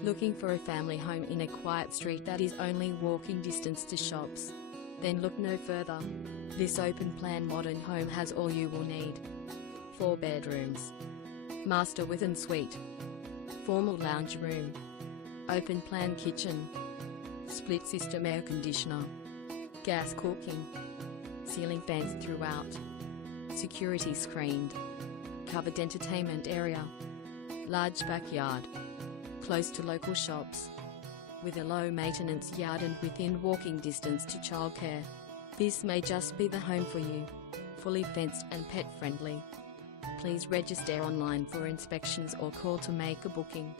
Looking for a family home in a quiet street that is only walking distance to shops? Then look no further. This open-plan modern home has all you will need. 4 bedrooms. Master with ensuite. Formal lounge room. Open-plan kitchen. Split system air conditioner. Gas cooking. Ceiling fans throughout. Security screened. Covered entertainment area. Large backyard. Close to local shops. With a low-maintenance yard and within walking distance to childcare. This may just be the home for you. Fully fenced and pet-friendly. Please register online for inspections or call to make a booking.